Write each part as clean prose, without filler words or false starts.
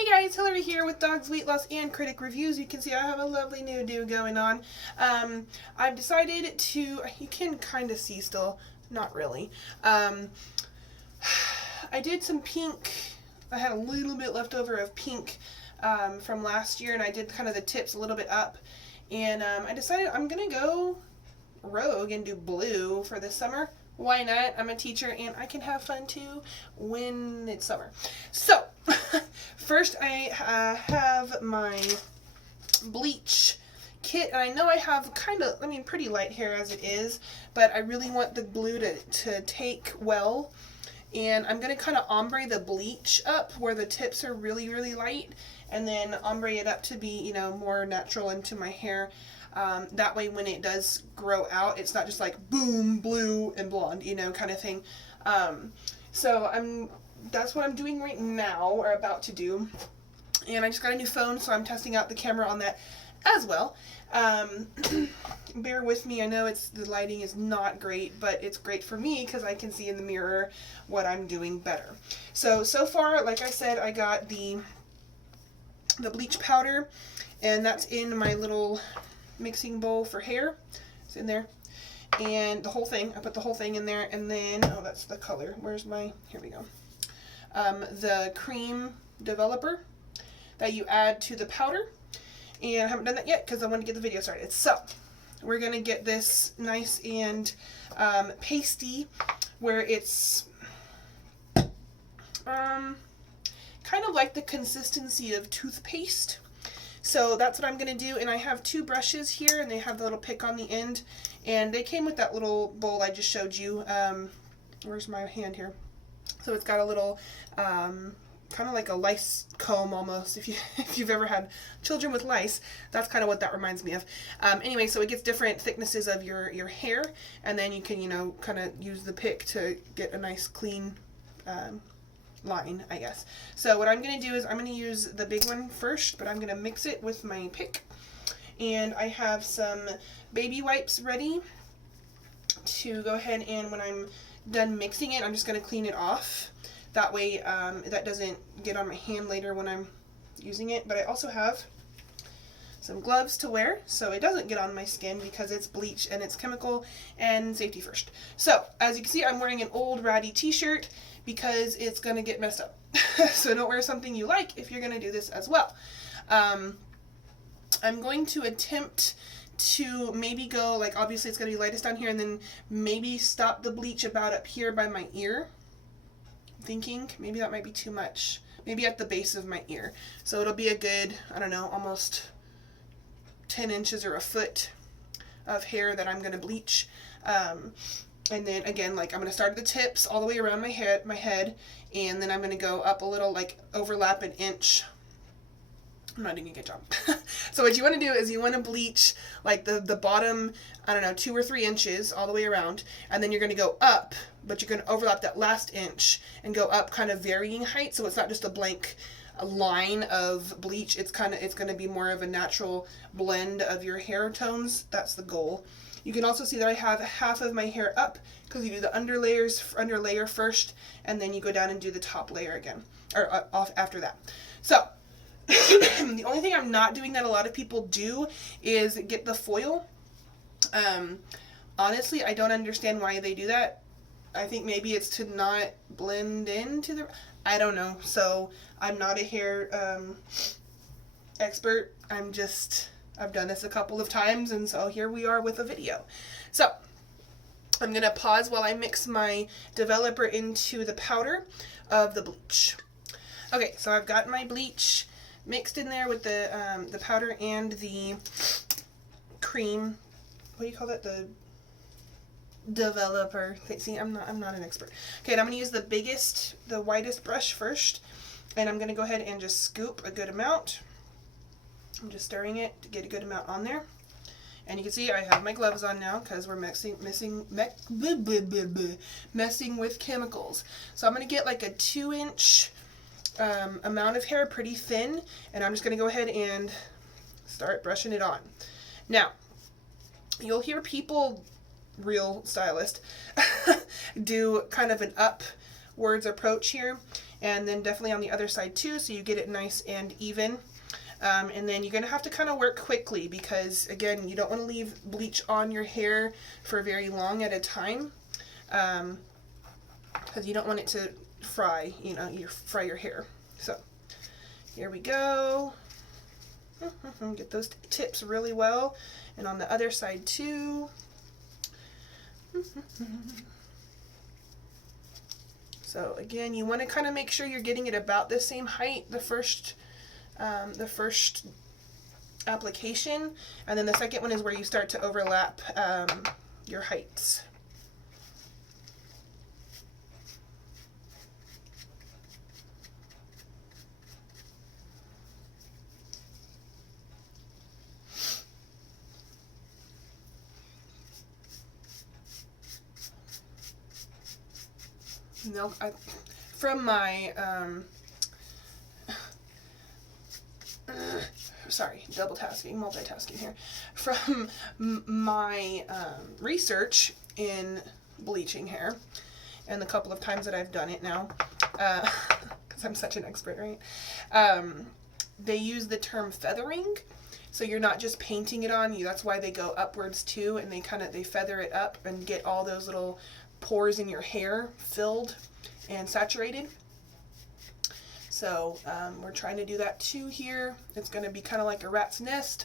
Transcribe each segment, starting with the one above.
Hey guys, Hillary here with Dogs Weight Loss and Critic Reviews. You can see I have a lovely new do going on. I've decided to, you can kind of see still, not really. I did some pink, I had a little bit left over of pink from last year, and I did kind of the tips a little bit up. And I decided I'm going to go rogue and do blue for this summer. Why not? I'm a teacher and I can have fun too when it's summer. So, first I have my bleach kit, and I know I have kind of, pretty light hair as it is, but I really want the blue to take well. And I'm going to kind of ombre the bleach up where the tips are really, really light, and then ombre it up to be, you know, more natural into my hair. That way when it does grow out, it's not just like boom, blue and blonde, you know, kind of thing. So that's what I'm doing right now, or about to do. And I just got a new phone, so I'm testing out the camera on that as well. Bear with me, I know the lighting is not great, but it's great for me because I can see in the mirror what I'm doing better. So far, like I said, I got the bleach powder, and that's in my little mixing bowl for hair. It's in there, and the whole thing, I put the whole thing in there, and then, oh, that's the color, here we go, the cream developer that you add to the powder, and I haven't done that yet because I want to get the video started. So we're going to get this nice and pasty, where it's kind of like the consistency of toothpaste. So that's what I'm going to do, and I have two brushes here, and they have the little pick on the end, and they came with that little bowl I just showed you. Where's my hand here? So it's got a little, kind of like a lice comb almost. If you've ever had children with lice, that's kind of what that reminds me of. Anyway, so it gets different thicknesses of your hair, and then you can, you know, kind of use the pick to get a nice clean line, I guess. So what I'm going to do is I'm going to use the big one first, but I'm going to mix it with my pick. And I have some baby wipes ready to go ahead, and when I'm done mixing it, I'm just going to clean it off. That way that doesn't get on my hand later when I'm using it. But I also have some gloves to wear so it doesn't get on my skin because it's bleach and it's chemical, and safety first. So as you can see, I'm wearing an old ratty t-shirt because it's going to get messed up. So don't wear something you like if you're going to do this as well. I'm going to attempt to maybe go, like, obviously it's going to be lightest down here, and then maybe stop the bleach about up here by my ear. I'm thinking maybe that might be too much. Maybe at the base of my ear. So it'll be a good, I don't know, almost 10 inches or a foot of hair that I'm going to bleach. And then again, like, I'm going to start at the tips all the way around my head, and then I'm going to go up a little, like, overlap an inch. I'm not doing a good job. So what you want to do is you want to bleach, like, the bottom, I don't know, 2 or 3 inches all the way around, and then you're going to go up, but you're going to overlap that last inch and go up kind of varying height, so it's not just a blank line of bleach. It's going to be more of a natural blend of your hair tones. That's the goal. You can also see that I have half of my hair up because you do the underlayer first, and then you go down and do the top layer again, or off after that. So the only thing I'm not doing that a lot of people do is get the foil. Honestly, I don't understand why they do that. I think maybe it's to not blend into the, I don't know. So I'm not a hair expert. I've done this a couple of times, and so here we are with a video. So I'm going to pause while I mix my developer into the powder of the bleach. Okay, so I've got my bleach mixed in there with the powder and the cream. What do you call that? The developer. See, I'm not an expert. Okay, and I'm going to use the widest brush first, and I'm going to go ahead and just scoop a good amount. I'm just stirring it to get a good amount on there. And you can see I have my gloves on now because we're messing with chemicals. So I'm going to get like a 2-inch amount of hair, pretty thin, and I'm just going to go ahead and start brushing it on. Now, you'll hear people, real stylist, do kind of an upwards approach here, and then definitely on the other side too, so you get it nice and even. And then you're going to have to kind of work quickly because, again, you don't want to leave bleach on your hair for very long at a time, because you don't want it to fry, fry your hair. So here we go. Get those tips really well, and on the other side too. So again, you want to kind of make sure you're getting it about the same height the first application, and then the second one is where you start to overlap your heights. No, from my sorry, multitasking here. From my research in bleaching hair, and the couple of times that I've done it now, because I'm such an expert, right? They use the term feathering, so you're not just painting it on you. That's why they go upwards too, and they feather it up and get all those little pores in your hair filled and saturated. So we're trying to do that too here. It's going to be kind of like a rat's nest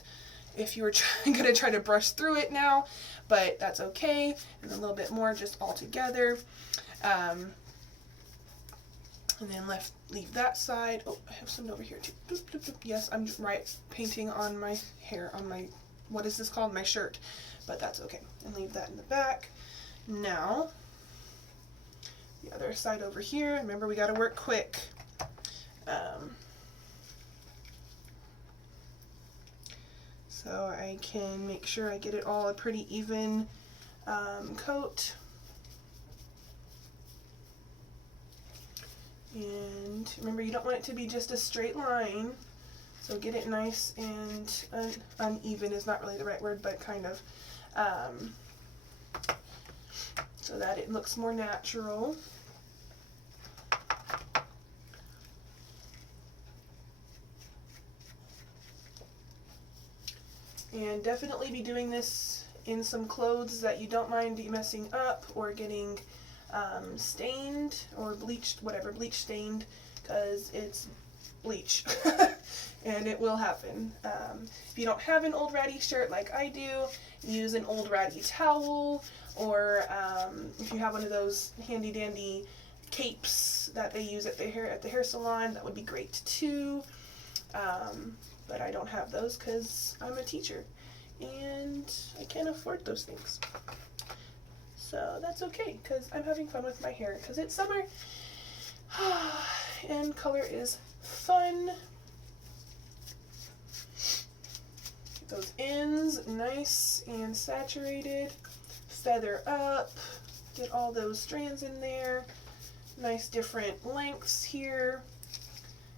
if you were going to try to brush through it now, but that's okay. And a little bit more just all together. And then leave that side. Oh, I have some over here too. Boop, boop, boop. Yes, I'm painting on my hair, on my, what is this called? My shirt, but that's okay. And leave that in the back. Now, the other side over here. Remember, we got to work quick. So I can make sure I get it all a pretty even coat. And remember, you don't want it to be just a straight line, so get it nice and uneven is not really the right word, but kind of, so that it looks more natural. And definitely be doing this in some clothes that you don't mind messing up or getting stained or bleached, bleach stained, because it's bleach and it will happen. If you don't have an old ratty shirt like I do, use an old ratty towel, or if you have one of those handy dandy capes that they use at the hair salon, that would be great too. But I don't have those because I'm a teacher and I can't afford those things. So that's okay, because I'm having fun with my hair because it's summer and color is fun. Get those ends nice and saturated. Feather up. Get all those strands in there. Nice different lengths here.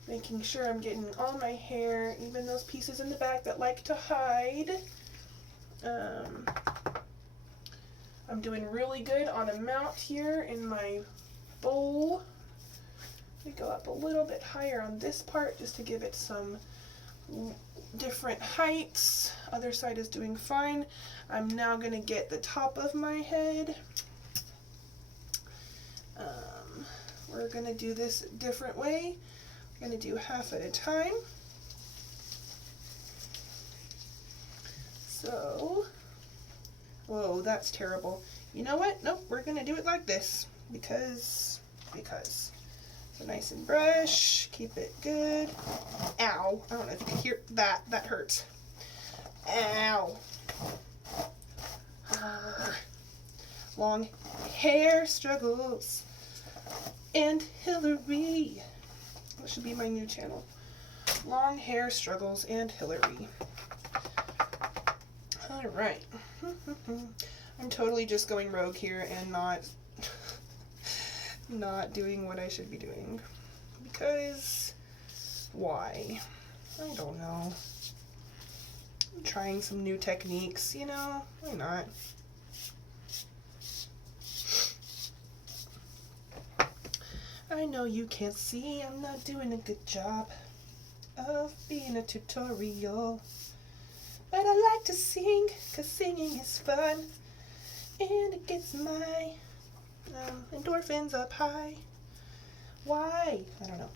Making sure I'm getting all my hair, even those pieces in the back that like to hide. I'm doing really good on amount here in my bowl. Let me go up a little bit higher on this part just to give it some different heights. Other side is doing fine. I'm now going to get the top of my head. We're going to do this a different way. I'm going to do half at a time. So, whoa, that's terrible. You know what? Nope, we're going to do it like this because. So nice and brush, keep it good. Ow, I don't know if you can hear that. That hurts. Ow. Long hair struggles and Hillary. That should be my new channel. Long hair struggles and Hillary. All right. I'm totally just going rogue here and not doing what I should be doing. Because why? I don't know. I'm trying some new techniques, you know? Why not? I know you can't see I'm not doing a good job of being a tutorial, but I like to sing, 'cause singing is fun, and it gets my endorphins up high. Why? I don't know.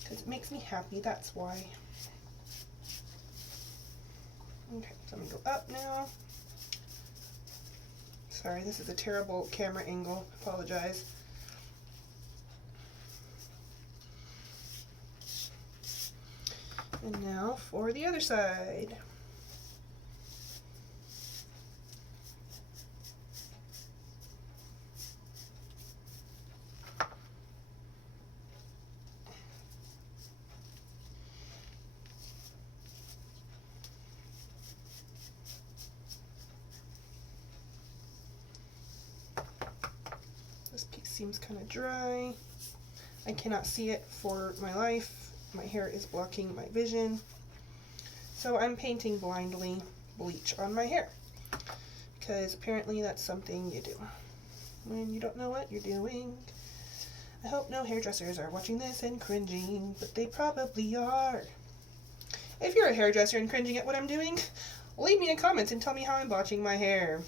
Because it makes me happy, that's why. Okay, so I'm going to go up now. Sorry, this is a terrible camera angle. Apologize. And now for the other side. This piece seems kind of dry. I cannot see it for my life. My hair is blocking my vision. So I'm painting blindly bleach on my hair, because apparently that's something you do when you don't know what you're doing. I hope no hairdressers are watching this and cringing, but they probably are. If you're a hairdresser and cringing at what I'm doing, leave me a comment and tell me how I'm botching my hair.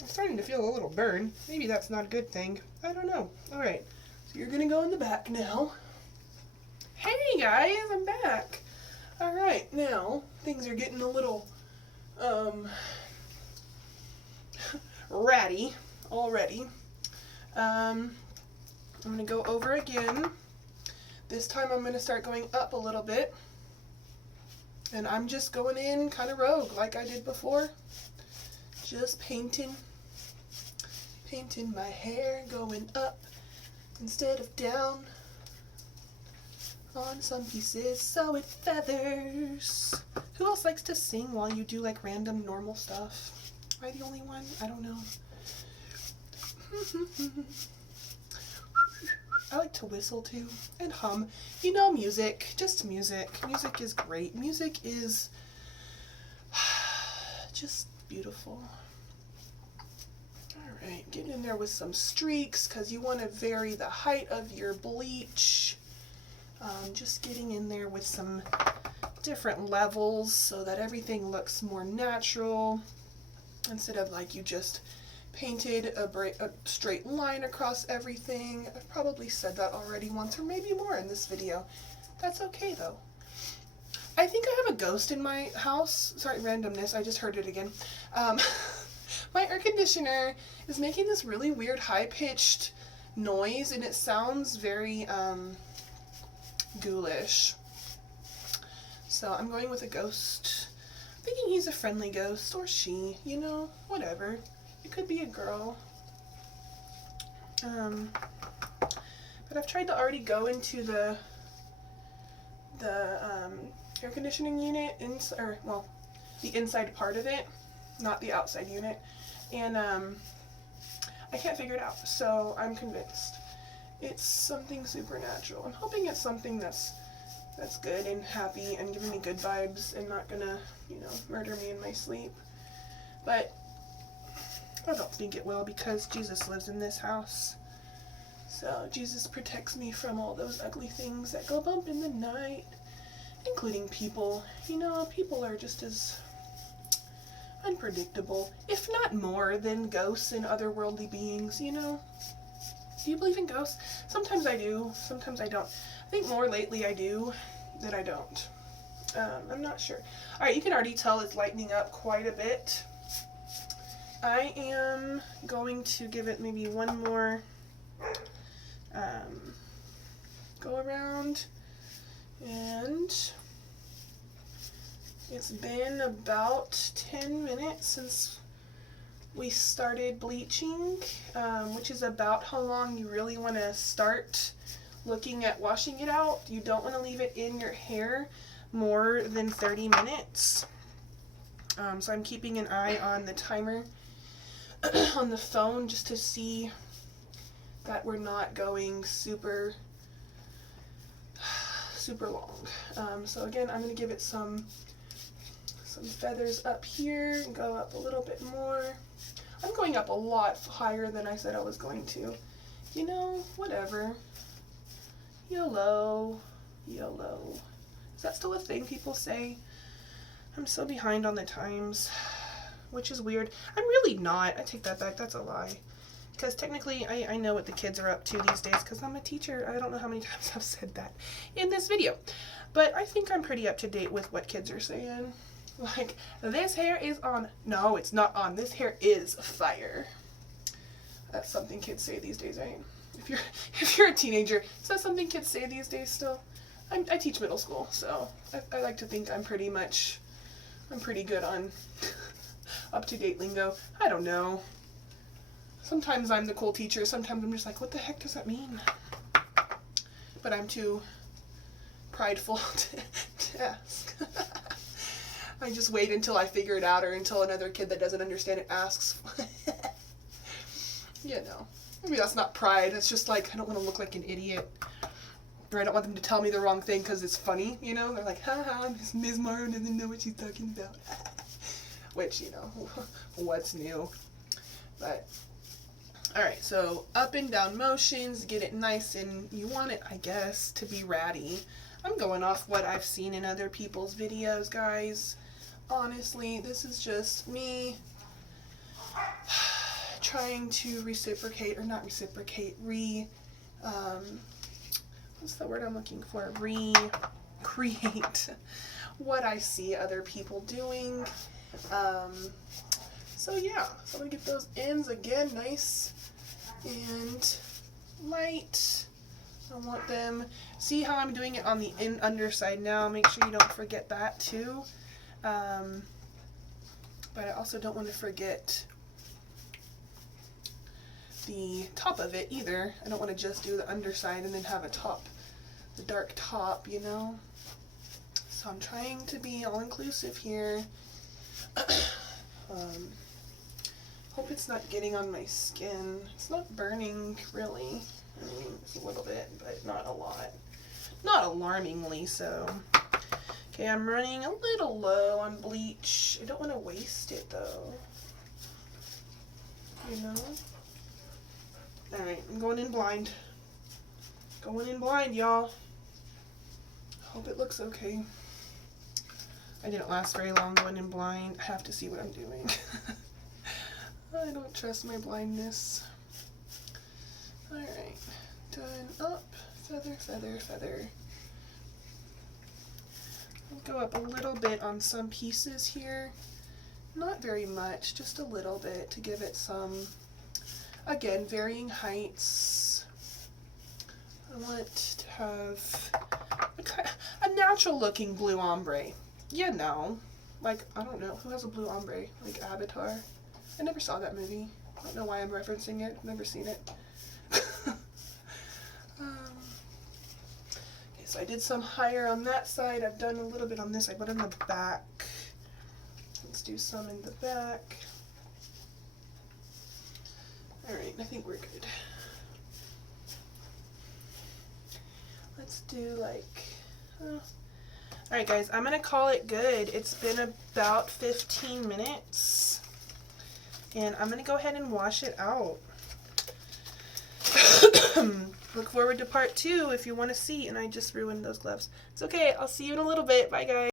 I'm starting to feel a little burn. Maybe that's not a good thing. I don't know. Alright, so you're gonna go in the back now. Hey guys, I'm back. Alright, now things are getting a little ratty already. I'm gonna go over again. This time I'm gonna start going up a little bit, and I'm just going in kind of rogue like I did before, just painting my hair, going up instead of down on some pieces so it feathers. Who else likes to sing while you do like random normal stuff? Am I the only one? I don't know. I like to whistle too and hum. You know, music, just music. Music is great. Music is just beautiful. Alright, get in there with some streaks because you want to vary the height of your bleach. Just getting in there with some different levels so that everything looks more natural, instead of like you just painted a straight line across everything. I've probably said that already once or maybe more in this video. That's okay though. I think I have a ghost in my house. Sorry, randomness, I just heard it again. My air conditioner is making this really weird high-pitched noise, and it sounds very ghoulish. So I'm going with a ghost. I'm thinking he's a friendly ghost, or she, you know, whatever. It could be a girl. But I've tried to already go into the air conditioning unit, the inside part of it, not the outside unit, and I can't figure it out, so I'm convinced it's something supernatural. I'm hoping it's something that's good and happy and giving me good vibes and not gonna, you know, murder me in my sleep. But I don't think it will, because Jesus lives in this house. So Jesus protects me from all those ugly things that go bump in the night, including people. You know, people are just as unpredictable, if not more, than ghosts and otherworldly beings, you know? Do you believe in ghosts? Sometimes I do, sometimes I don't. I think more lately I do than I don't. I'm not sure. Alright, you can already tell it's lightening up quite a bit. I am going to give it maybe one more go around, and it's been about 10 minutes since we started bleaching, which is about how long you really want to start looking at washing it out. You don't want to leave it in your hair more than 30 minutes. So I'm keeping an eye on the timer on the phone just to see that we're not going super long. So again, I'm going to give it some feathers up here and go up a little bit more. I'm going up a lot higher than I said I was going to. You know, whatever. YOLO. YOLO. Is that still a thing people say? I'm so behind on the times, which is weird. I'm really not. I take that back. That's a lie. Because technically, I know what the kids are up to these days because I'm a teacher. I don't know how many times I've said that in this video. But I think I'm pretty up to date with what kids are saying. Like, this hair is on. No, it's not on. This hair is fire. That's something kids say these days, right? If you're a teenager, is that something kids say these days still? I teach middle school, so I like to think I'm pretty good on up-to-date lingo. I don't know. Sometimes I'm the cool teacher. Sometimes I'm just like, what the heck does that mean? But I'm too prideful to ask. I just wait until I figure it out or until another kid that doesn't understand it asks. You know. Maybe that's not pride. It's just like, I don't want to look like an idiot. Or I don't want them to tell me the wrong thing because it's funny, you know? They're like, haha, Ms. Morrow doesn't know what she's talking about. Which, you know, what's new? But, alright, so up and down motions, get it nice, and you want it, I guess, to be ratty. I'm going off what I've seen in other people's videos, guys. Honestly, this is just me trying to reciprocate, or not reciprocate, what's the word I'm looking for? Recreate what I see other people doing. So yeah, so I'm gonna get those ends again nice and light. I want them, see how I'm doing it on the underside now, make sure you don't forget that too. But I also don't want to forget the top of it either. I don't want to just do the underside and then have a top, the dark top, you know. So I'm trying to be all inclusive here. Hope it's not getting on my skin. It's not burning really. I mean, it's a little bit, but not a lot. Not alarmingly so. Okay, I'm running a little low on bleach. I don't want to waste it though. You know? Alright, I'm going in blind. Going in blind, y'all. Hope it looks okay. I didn't last very long going in blind. I have to see what I'm doing. I don't trust my blindness. Alright, done. Up, feather, feather, feather. I'll go up a little bit on some pieces here. Not very much, just a little bit to give it some, again, varying heights. I want to have a natural looking blue ombre. You know, like, I don't know, who has a blue ombre? Like Avatar? I never saw that movie. I don't know why I'm referencing it. I've never seen it. Okay, so I did some higher on that side. I've done a little bit on this side, but in the back. Let's do some in the back. Alright, I think we're good. Let's do like... Alright guys, I'm going to call it good. It's been about 15 minutes. And I'm going to go ahead and wash it out. Look forward to part 2 if you want to see. And I just ruined those gloves. It's okay. I'll see you in a little bit. Bye guys.